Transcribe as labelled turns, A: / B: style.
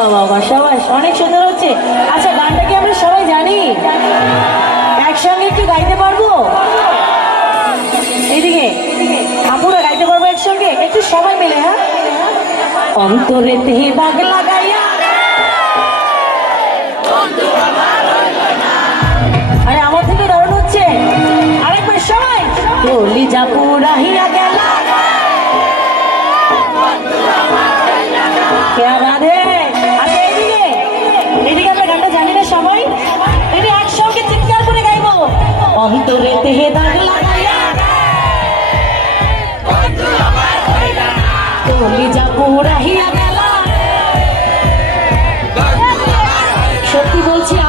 A: অনেক সুন্দর হচ্ছে। আচ্ছা গানটা কি আমরা সবাই জানি? একসঙ্গে একটু গাইতে পারব? এদিকে আপুরা গাইতে পারব একসঙ্গে? একটু সবাই মিলে হ্যাঁ? অন্তরেতে বাঘ লাগাইয়া। আরে, আমার থেকে দারুণ হচ্ছে। আরেকবার সবাই। কলিজা পুরাহিয়া অন্তরে তেহে দাগ লাগাইয়া কলিজা পুরাহিয়া গেল সত্যি বলছি